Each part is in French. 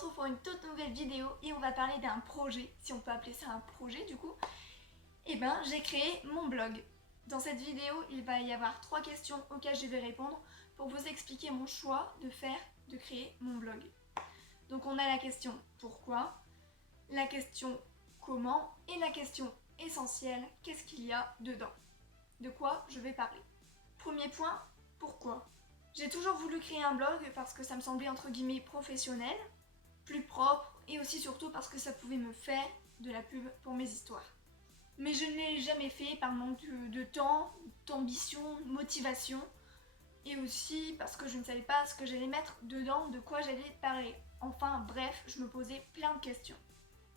retrouve pour une toute nouvelle vidéo et on va parler d'un projet, si on peut appeler ça un projet du coup. Et ben j'ai créé mon blog. Dans cette vidéo, il va y avoir 3 questions auxquelles je vais répondre pour vous expliquer mon choix de créer mon blog. Donc on a la question pourquoi, la question comment et la question essentielle, qu'est-ce qu'il y a dedans? De quoi je vais parler? Premier point, pourquoi? J'ai toujours voulu créer un blog parce que ça me semblait entre guillemets professionnel, plus propre et aussi surtout parce que ça pouvait me faire de la pub pour mes histoires. Mais je ne l'ai jamais fait par manque de temps, d'ambition, motivation et aussi parce que je ne savais pas ce que j'allais mettre dedans, de quoi j'allais parler. Enfin bref, je me posais plein de questions.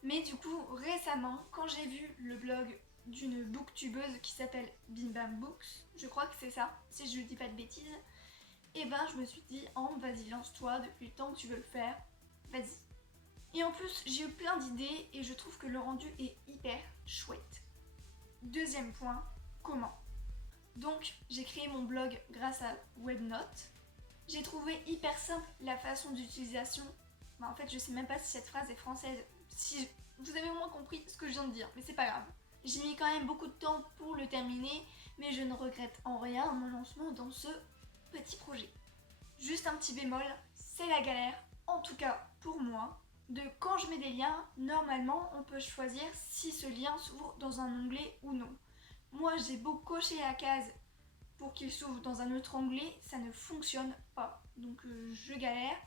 Mais du coup, récemment, quand j'ai vu le blog d'une booktubeuse qui s'appelle Bim Bam Books, je crois que c'est ça, si je ne dis pas de bêtises, et ben je me suis dit, vas-y lance-toi, depuis le temps que tu veux le faire, vas-y. Et en plus, j'ai eu plein d'idées et je trouve que le rendu est hyper chouette. Deuxième point, comment? Donc, j'ai créé mon blog grâce à Webnote. J'ai trouvé hyper simple la façon d'utilisation. En fait, je sais même pas si cette phrase est française. Si vous avez au moins compris ce que je viens de dire, mais c'est pas grave. J'ai mis quand même beaucoup de temps pour le terminer, mais je ne regrette en rien mon lancement dans ce petit projet. Juste un petit bémol, c'est la galère, en tout cas pour moi, de quand je mets des liens, normalement on peut choisir si ce lien s'ouvre dans un onglet ou non. Moi j'ai beau cocher la case pour qu'il s'ouvre dans un autre onglet, ça ne fonctionne pas. Donc je galère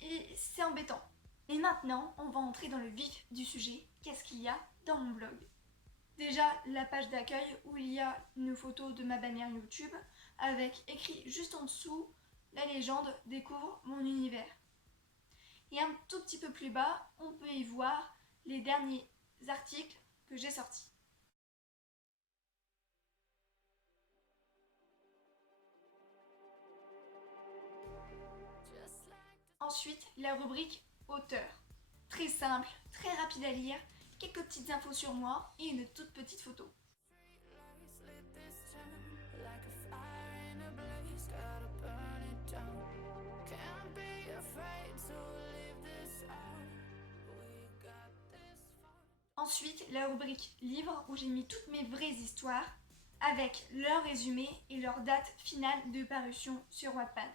et c'est embêtant. Et maintenant, on va entrer dans le vif du sujet. Qu'est-ce qu'il y a dans mon blog? Déjà, la page d'accueil où il y a une photo de ma bannière YouTube avec écrit juste en dessous la légende découvre mon univers. Et un tout petit peu plus bas, on peut y voir les derniers articles que j'ai sortis. Ensuite, la rubrique auteur. Très simple, très rapide à lire, quelques petites infos sur moi et une toute petite photo. Ensuite, la rubrique livres où j'ai mis toutes mes vraies histoires avec leur résumé et leur date finale de parution sur Wattpad.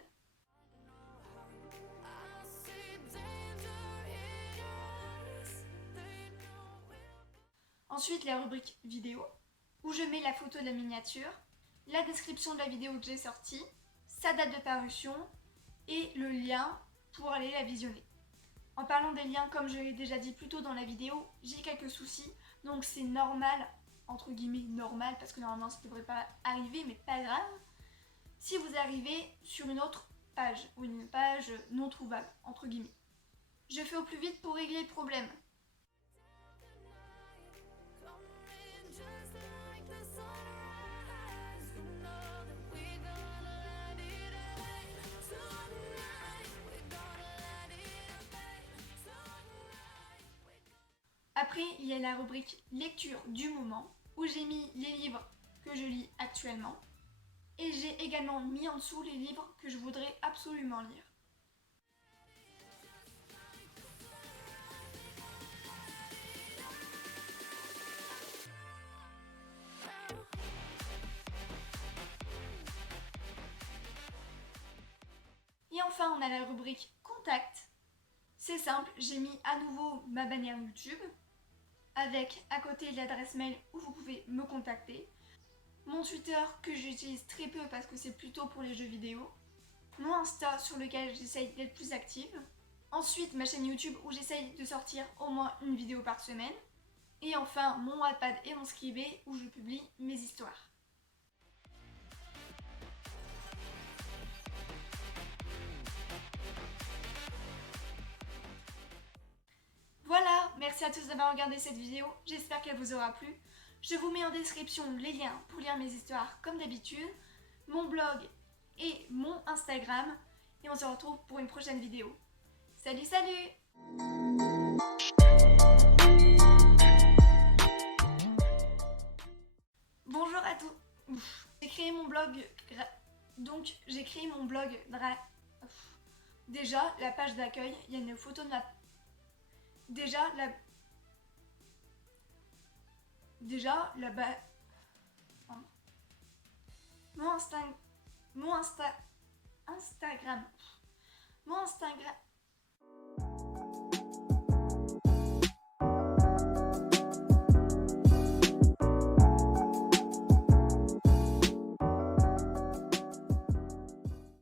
Ensuite, la rubrique vidéo, où je mets la photo de la miniature, la description de la vidéo que j'ai sortie, sa date de parution et le lien pour aller la visionner. En parlant des liens, comme je l'ai déjà dit plus tôt dans la vidéo, j'ai quelques soucis, donc c'est normal, entre guillemets normal, parce que normalement ça ne devrait pas arriver, mais pas grave, si vous arrivez sur une autre page, ou une page non trouvable, entre guillemets. Je fais au plus vite pour régler le problème. Après, il y a la rubrique lecture du moment, où j'ai mis les livres que je lis actuellement. Et j'ai également mis en dessous les livres que je voudrais absolument lire. Et enfin, on a la rubrique contact. C'est simple, j'ai mis à nouveau ma bannière YouTube, avec à côté l'adresse mail où vous pouvez me contacter, mon Twitter que j'utilise très peu parce que c'est plutôt pour les jeux vidéo, mon Insta sur lequel j'essaye d'être plus active, ensuite ma chaîne YouTube où j'essaye de sortir au moins une vidéo par semaine, et enfin mon Wattpad et mon Scribd où je publie mes histoires. Voilà, merci à tous d'avoir regardé cette vidéo, j'espère qu'elle vous aura plu. Je vous mets en description les liens pour lire mes histoires comme d'habitude, mon blog et mon Instagram, et on se retrouve pour une prochaine vidéo. Salut salut! Bonjour à tous. J'ai créé mon blog Déjà, la page d'accueil, il y a une photo de ma... Déjà, la... Déjà, là-bas... Mon Insta... Mon Insta... Instagram... Mon Instagram...